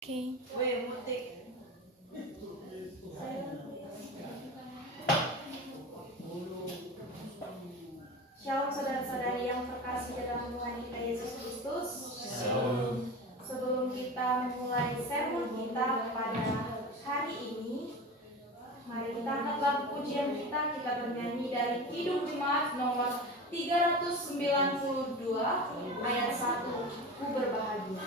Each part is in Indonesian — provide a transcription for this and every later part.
Oke. Shalom saudara-saudari yang terkasih dalam Tuhan kita Yesus Kristus. Shalom. Sebelum kita memulai sermon kita pada hari ini, mari kita angkat lagu pujian kita bernyanyi dari Kidung Jemaat nomor 392 ayat 1, Ku berbahagia.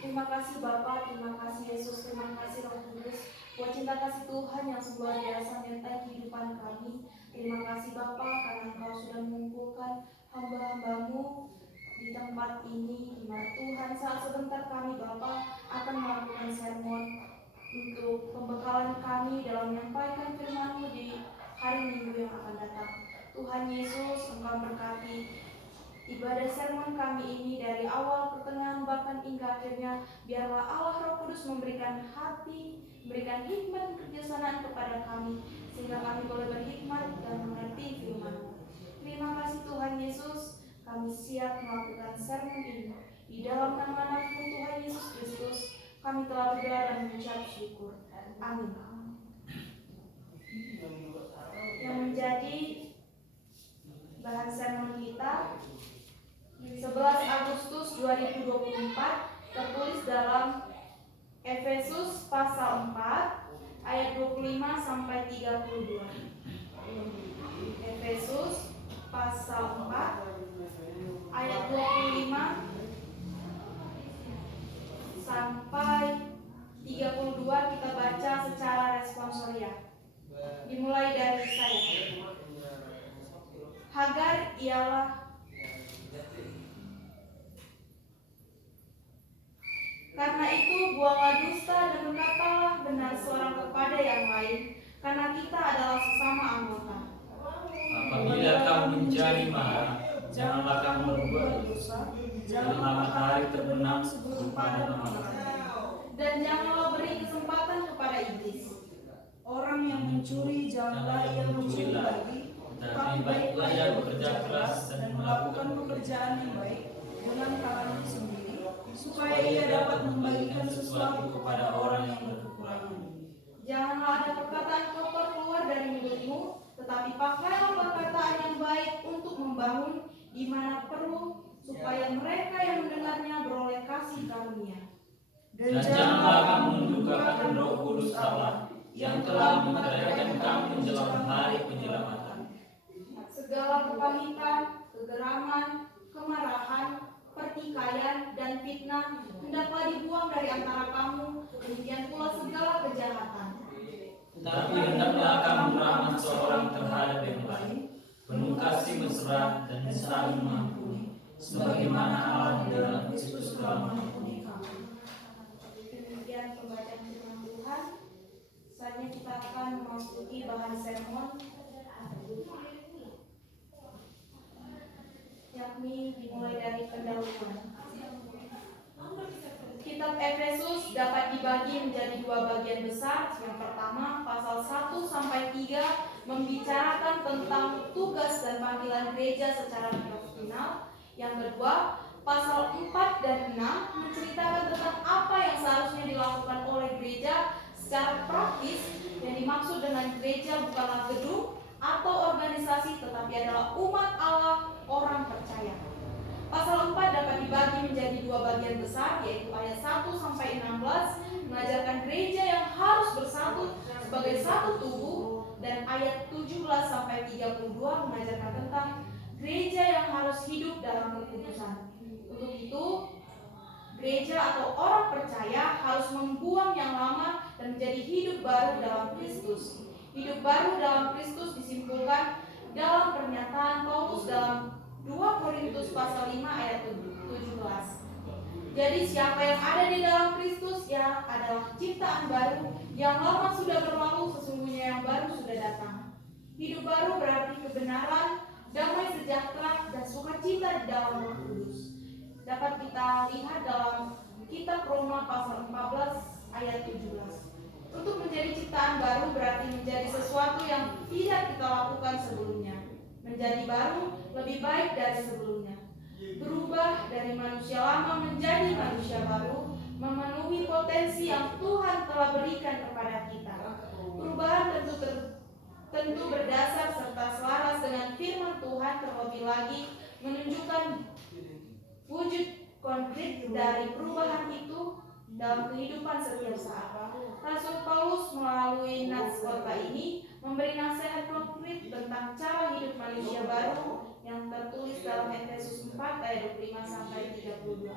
Terima kasih Bapa, terima kasih Yesus, terima kasih Roh Kudus buat cinta kasih Tuhan yang luar biasa menyertai kehidupan kami. Terima kasih Bapa karena Engkau sudah mengumpulkan hamba-hambamu di tempat ini, di mana Tuhan saat sebentar kami Bapa akan melakukan sermon untuk pembekalan kami dalam menyampaikan firman-Mu di hari Minggu yang akan datang. Tuhan Yesus, Engkau berkati ibadah sermon kami ini dari awal, pertengahan, bahkan hingga akhirnya. Biarlah Allah Roh Kudus memberikan hati, memberikan hikmat kebijaksanaan kepada kami, sehingga kami boleh berhikmat dan mengerti firman-Mu. Terima kasih Tuhan Yesus, kami siap melakukan sermon ini. Di dalam nama anakmu Tuhan Yesus Kristus, kami telah berdoa dan mengucap syukur. Amin. Yang menjadi bahan sermon kita 11 Agustus 2024 tertulis dalam Efesus pasal 4 ayat 25 sampai 32. Efesus pasal 4 ayat 25 sampai 32 kita baca secara responsoria. Dimulai dari saya. Hagar ialah karena itu buanglah dusta dan berkatalah benar seorang kepada yang lain, karena kita adalah sesama anggota. Apabila kamu mencari marah, janganlah kamu berbuat dosa, janganlah matahari terbenam sebelum pada malam. Dan janganlah beri kesempatan kepada iblis. Orang yang mencuri janganlah ia mencuri lagi, tapi baiklah ia bekerja keras dan melakukan pekerjaan yang baik dengan tangannya sendiri, supaya ia dapat membagikan sesuatu kepada orang yang berkekurangan. Janganlah ada perkataan kotor keluar dari mulutmu, tetapi pakailah perkataan yang baik untuk membangun di mana perlu, supaya mereka yang mendengarnya beroleh kasih karunia. Dan janganlah kamu mendukakan Roh Kudus Allah yang telah memperdayakan kamu menjelang hari penyelamatan. Segala kepahitan, kegeraman, kemarahan, pertikaian, dan fitnah hendaklah dibuang dari antara kamu, demikian pula segala kejahatan. Tapi hendaklah kamu ramah seorang terhadap yang lain, penuh kasih mesra dan saling mengampuni, sebagaimana Allah di dalam Kristus telah mengampuni kamu. Demikian pembacaan firman Tuhan. Selanjutnya kita akan memasuki bahan sermon, yakni dimulai dari pendahuluan. Kitab Efesus dapat dibagi menjadi dua bagian besar. Yang pertama pasal 1 sampai 3 membicarakan tentang tugas dan panggilan gereja secara doktrinal. Yang kedua, pasal 4 dan 6 menceritakan tentang apa yang seharusnya dilakukan oleh gereja secara praktis. Yang dimaksud dengan gereja bukanlah gedung atau organisasi, tetapi adalah umat Allah, orang percaya. Pasal 4 dapat dibagi menjadi dua bagian besar, yaitu ayat 1 sampai 16 mengajarkan gereja yang harus bersatu sebagai satu tubuh, dan ayat 17 sampai 32 mengajarkan tentang gereja yang harus hidup dalam kekudusan. Untuk itu, gereja atau orang percaya harus membuang yang lama dan menjadi hidup baru dalam Kristus. Hidup baru dalam Kristus disimpulkan dalam pernyataan Paulus dalam 2 Korintus pasal 5 ayat 17. Jadi siapa yang ada di dalam Kristus, ya adalah ciptaan baru, yang lama sudah berlalu, sesungguhnya yang baru sudah datang. Hidup baru berarti kebenaran, damai sejahtera, dan sukacita di dalam Roh Kudus. Dapat kita lihat dalam kitab Roma pasal 14 ayat 17. Untuk menjadi ciptaan baru berarti menjadi sesuatu yang tidak kita lakukan sebelumnya. Menjadi baru lebih baik dari sebelumnya. Berubah dari manusia lama menjadi manusia baru, memenuhi potensi yang Tuhan telah berikan kepada kita. Perubahan tentu berdasar serta selaras dengan firman Tuhan, terlebih lagi menunjukkan wujud konkret dari perubahan itu dalam kehidupan setiap saat. Rasul Paulus melalui nats kota ini memberi nasihat konkret tentang cara hidup manusia baru yang tertulis dalam Efesus 4 ayat 25 sampai 32.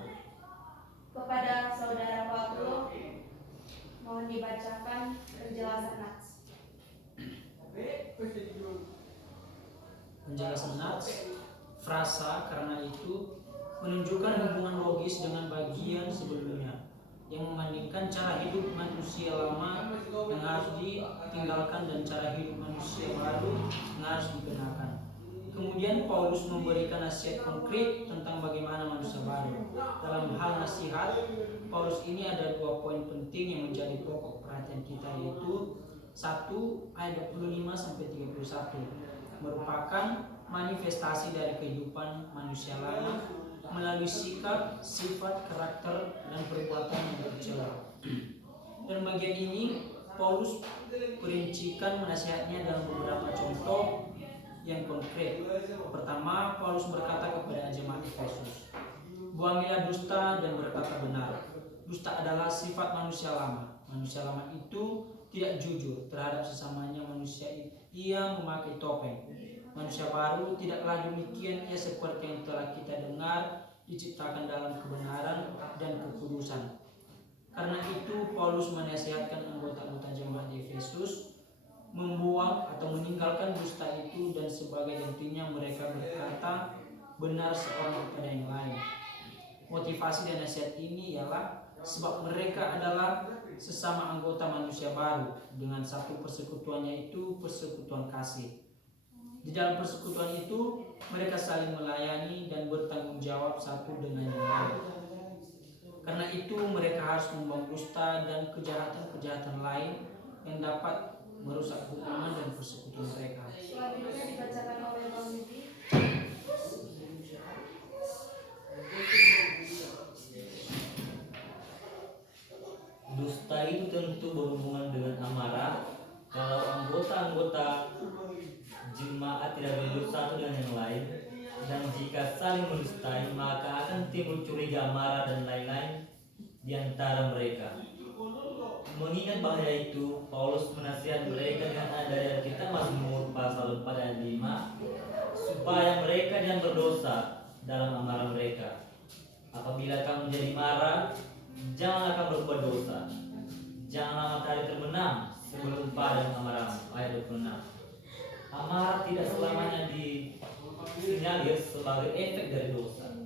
Kepada saudara Paulo, mohon dibacakan penjelasan nats. Penjelasan nats, frasa karena itu menunjukkan hubungan logis dengan bagian sebelumnya yang membandingkan cara hidup manusia lama yang harus ditinggalkan dan cara hidup manusia baru yang harus dikenakan. Kemudian Paulus memberikan nasihat konkret tentang bagaimana manusia baru. Dalam hal nasihat, Paulus ini ada 2 poin penting yang menjadi pokok perhatian kita, yaitu 1 ayat 25 sampai 31 merupakan manifestasi dari kehidupan manusia lama melalui sikap, sifat, karakter, dan perbuatan yang tercela. Dan bagian ini Paulus perincikan nasihatnya dalam beberapa contoh yang konkret. Pertama, Paulus berkata kepada jemaat Efesus, buangilah dusta dan berkata benar. Dusta adalah sifat manusia lama. Manusia lama itu tidak jujur terhadap sesamanya manusia. Ia memakai topeng. Manusia baru tidaklah demikian, ia seperti yang telah kita dengar, diciptakan dalam kebenaran dan kekudusan. Karena itu Paulus menasihatkan anggota-anggota jemaat di Efesus membuang atau meninggalkan dusta itu, dan sebagai gantinya mereka berkata benar seorang kepada yang lain. Motivasi dan nasihat ini ialah sebab mereka adalah sesama anggota manusia baru dengan satu persekutuannya, yaitu persekutuan kasih. Di dalam persekutuan itu mereka saling melayani dan bertanggung jawab satu dengan yang lain. Karena itu mereka harus membuang dusta dan kejahatan-kejahatan lain yang dapat merusak hubungan dan persekutuan mereka. Selanjutnya dibacakan oleh Bang Yudi. Dusta itu tentu berhubungan dengan amarah. Kalau anggota-anggota jemaat tidak hidup satu dengan yang lain, dan jika saling mendustai, maka akan timbul curiga, amarah, dan lain-lain di antara mereka. Mengingat bahaya itu, Paulus menasihat mereka dengan adanya kitab Mazmur pasal 4 ayat 5, supaya mereka jangan berdosa dalam amarah mereka. Apabila kamu menjadi marah, janganlah kamu berbuat dosa. Janganlah matahari terbenam sebelum padam amarahmu. Ayat 26. Amarah tidak selamanya disinyalir sebagai efek dari dosa.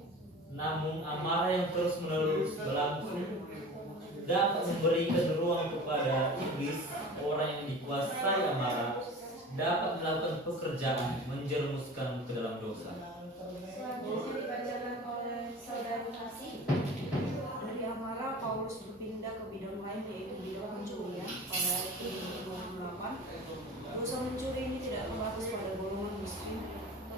Namun amarah yang terus-menerus berlangsung dapat memberikan ruang kepada iblis. Orang yang dikuasai amarah dapat melakukan pekerjaan menjerumuskan ke dalam dosa. Selanjutnya dibacakan oleh saudara Kasih. Dari amarah Paulus berpindah ke bidang lain, yaitu bidang pencurian. Pada ayat 28, dosa mencuri ini tidak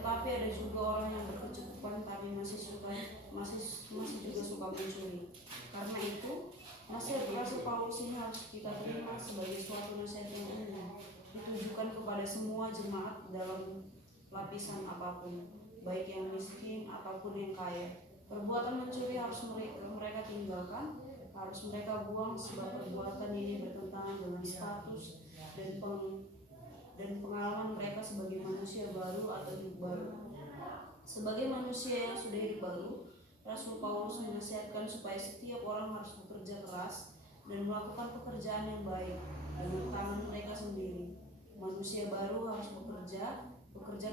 Tetapi ada juga orang yang berkecukupan tapi masih juga suka mencuri. Karena itu, nasihat Rasul Paulus ini harus kita terima sebagai suatu nasihat yang umum, ditujukan kepada semua jemaat dalam lapisan apapun, baik yang miskin ataupun yang kaya. Perbuatan mencuri harus mereka tinggalkan, harus mereka buang, sebab perbuatan ini bertentangan dengan status dan pengalaman mereka sebagai manusia baru atau hidup baru. Sebagai manusia yang sudah hidup baru, Rasul Paulus menasihatkan supaya setiap orang harus bekerja keras dan melakukan pekerjaan yang baik dengan tangan mereka sendiri. Manusia baru harus bekerja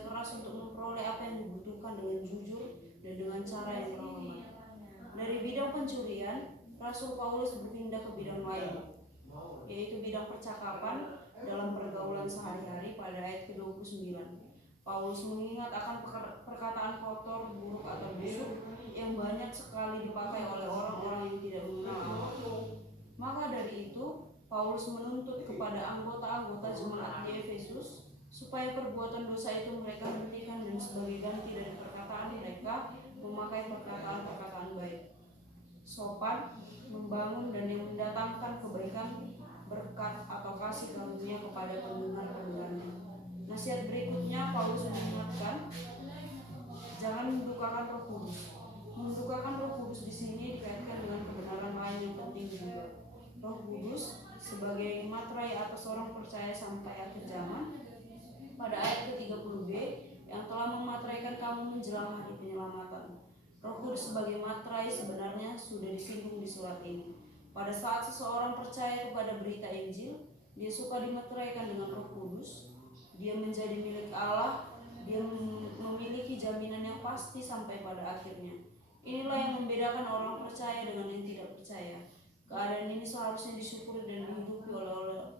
keras untuk memperoleh apa yang dibutuhkan dengan jujur dan dengan cara yang terhormat. Dari bidang pencurian, Rasul Paulus berpindah ke bidang lain, yaitu bidang percakapan dalam pergaulan sehari-hari pada ayat ke-29. Paulus mengingat akan perkataan kotor, buruk atau busuk yang banyak sekali dipakai oleh orang-orang yang tidak mengenal Allah. Maka dari itu, Paulus menuntut kepada anggota-anggota jemaat di Efesus supaya perbuatan dosa itu mereka hentikan dan sebagai ganti dari perkataan mereka memakai perkataan-perkataan baik, sopan, membangun dan yang mendatangkan kebaikan, berkat atau kasih karunia kepada pendengar-pendengarnya. Nasihat berikutnya Paulus mengingatkan jangan mendukakan Roh Kudus. Mendukakan Roh Kudus di sini dikaitkan dengan kebenaran lain yang penting juga. Roh Kudus sebagai materai atas orang percaya sampai akhir zaman pada ayat ke-30b yang telah memateraikan kamu menjelang hari penyelamatan. Roh Kudus sebagai materai sebenarnya sudah disinggung di surat ini. Pada saat seseorang percaya kepada berita Injil, dia suka dimateraikan dengan Roh Kudus. Dia menjadi milik Allah, dia memiliki jaminan yang pasti sampai pada akhirnya. Inilah yang membedakan orang percaya dengan yang tidak percaya. Keadaan ini seharusnya disyukuri dan dihidupi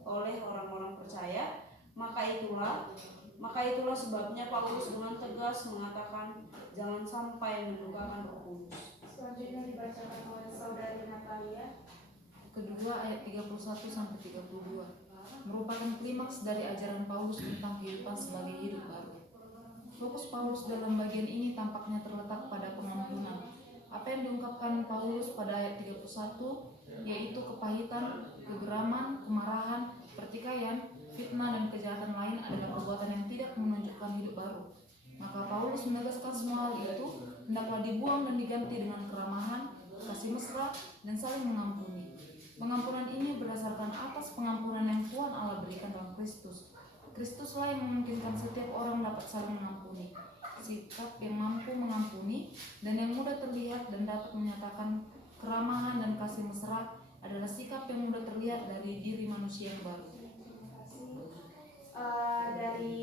oleh orang-orang percaya. Maka itulah sebabnya Paulus dengan tegas mengatakan jangan sampai mendukakan Roh Kudus. Selanjutnya dibacakan oleh saudari Natalia. Kedua ayat 31 sampai 32 merupakan klimaks dari ajaran Paulus tentang kehidupan sebagai hidup baru. Fokus Paulus dalam bagian ini tampaknya terletak pada pengampunan. Apa yang diungkapkan Paulus pada ayat 31 yaitu kepahitan, kegeraman, kemarahan, pertikaian, fitnah dan kejahatan lain adalah perbuatan yang tidak menunjukkan hidup baru. Maka Paulus menegaskan semua hal itu hendaklah dibuang dan diganti dengan keramahan, kasih mesra, dan saling mengampuni. Pengampunan ini berdasarkan atas pengampunan yang Tuhan Allah berikan dalam Kristus. Kristuslah yang memungkinkan setiap orang dapat saling mengampuni. Sikap yang mampu mengampuni dan yang mudah terlihat dan dapat menyatakan keramahan dan kasih mesra adalah sikap yang mudah terlihat dari diri manusia yang baru. Dari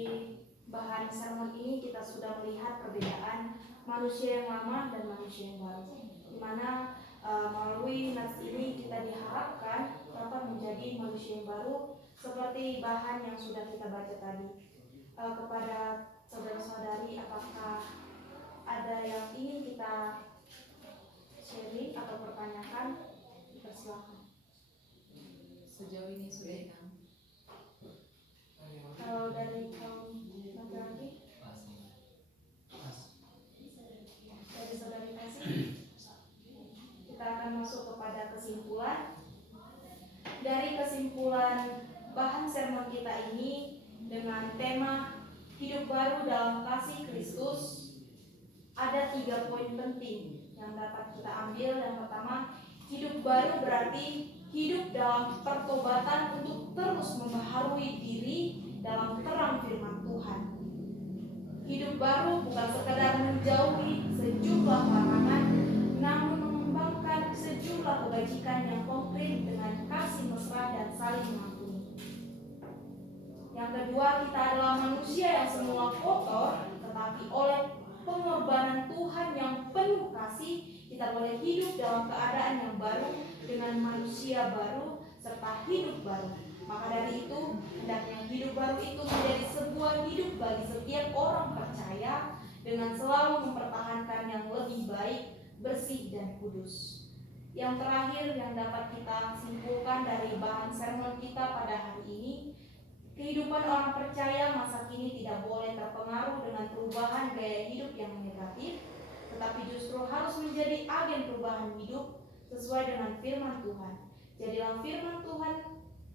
bahan sermon ini kita sudah melihat perbedaan manusia yang lama dan manusia yang baru, di mana melalui nas ini kita diharapkan dapat menjadi manusia yang baru seperti bahan yang sudah kita baca tadi. Kepada saudara-saudari, apakah ada yang ingin kita sharing atau pertanyakan? Persilakan. Sejauh ini sudah hilang. Kalau dari kaum laki-laki, dari saudari kasih, kita akan masuk kepada kesimpulan. Dari kesimpulan bahan sermon kita ini dengan tema hidup baru dalam kasih Kristus, ada 3 poin penting yang dapat kita ambil. Yang pertama, hidup baru berarti hidup dalam pertobatan untuk terus membaharui diri dalam terang firman Tuhan. Hidup baru bukan sekadar menjauhi sejumlah larangan, namun mengembangkan sejumlah kebajikan yang konkret dengan kasih mesra dan saling mengampuni. Yang kedua, kita adalah manusia yang semula kotor, tetapi oleh pengorbanan Tuhan yang penuh kasih, kita boleh hidup dalam keadaan yang baru dengan manusia baru serta hidup baru. Maka dari itu, hendaknya hidup baru itu menjadi sebuah hidup bagi setiap orang percaya dengan selalu mempertahankan yang lebih baik, bersih dan kudus. Yang terakhir yang dapat kita simpulkan dari bahan sermon kita pada hari ini, Kehidupan orang percaya masa kini tidak boleh terpengaruh dengan perubahan gaya hidup yang negatif, tetapi justru harus menjadi agen perubahan hidup sesuai dengan firman Tuhan.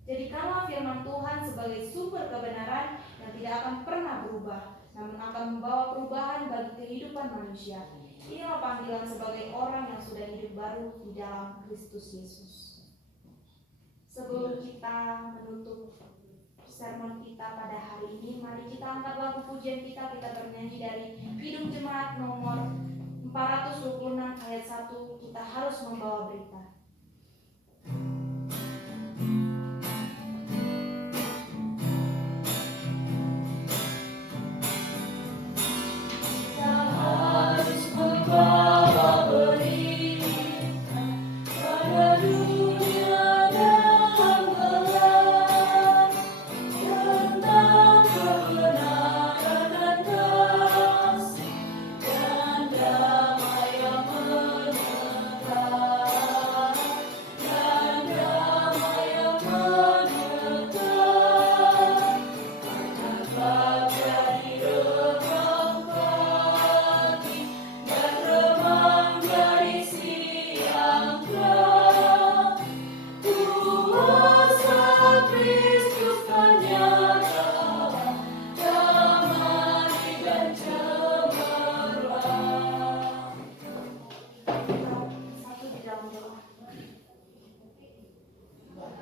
Jadikanlah firman Tuhan sebagai sumber kebenaran yang tidak akan pernah berubah, namun akan membawa perubahan bagi kehidupan manusia. Inilah panggilan sebagai orang yang sudah hidup baru di dalam Kristus Yesus. Sebelum kita menutup sermon kita pada hari ini, mari kita angkat lagu pujian kita bernyanyi dari Hidup Jemaat nomor 426 ayat 1, kita harus membawa berita.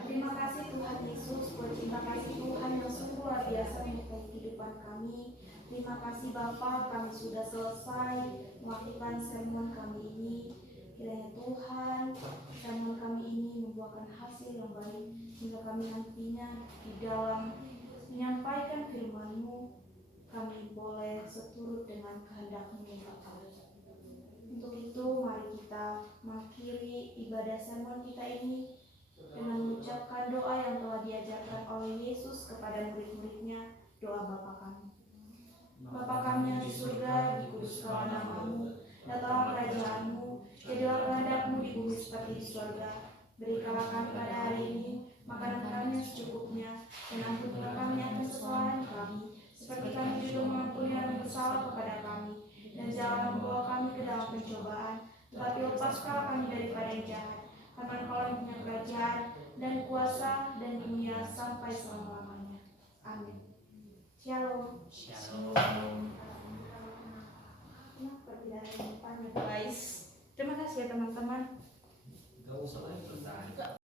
Terima kasih Tuhan Yesus, buat cinta kasih Tuhan yang sungguh luar biasa menyertai kehidupan kami. Terima kasih Bapa, kami sudah selesai melakukan sermon kami ini. Kiranya Tuhan, sermon kami ini membuahkan hasil yang baik, sehingga kami nantinya di dalam menyampaikan firman-Mu, kami boleh seturut dengan kehendak-Mu Bapa. Untuk itu mari kita mengakhiri ibadah sermon kita ini dengan mengucapkan doa yang telah diajarkan oleh Yesus kepada murid-muridnya, doa Bapa kami. Bapa kami yang di surga, dikuduskanlah nama-Mu, datanglah kerajaan-Mu, jadilah kehendak-Mu di bumi seperti di surga. Berikanlah kami pada hari ini makanan kami yang secukupnya, dan ampunilah kami akan kesalahan kami, seperti kami juga mengampuni yang bersalah kepada kami. Dan jangan membawa kami ke dalam pencobaan, tetapi lepaskanlah kami daripada yang jahat. Karena Engkau yang punya kerajaan dan kuasa dan dunia sampai selama-lamanya. Amin. Shalom. Guys, terima kasih ya teman-teman. Gak usah lagi bertanya.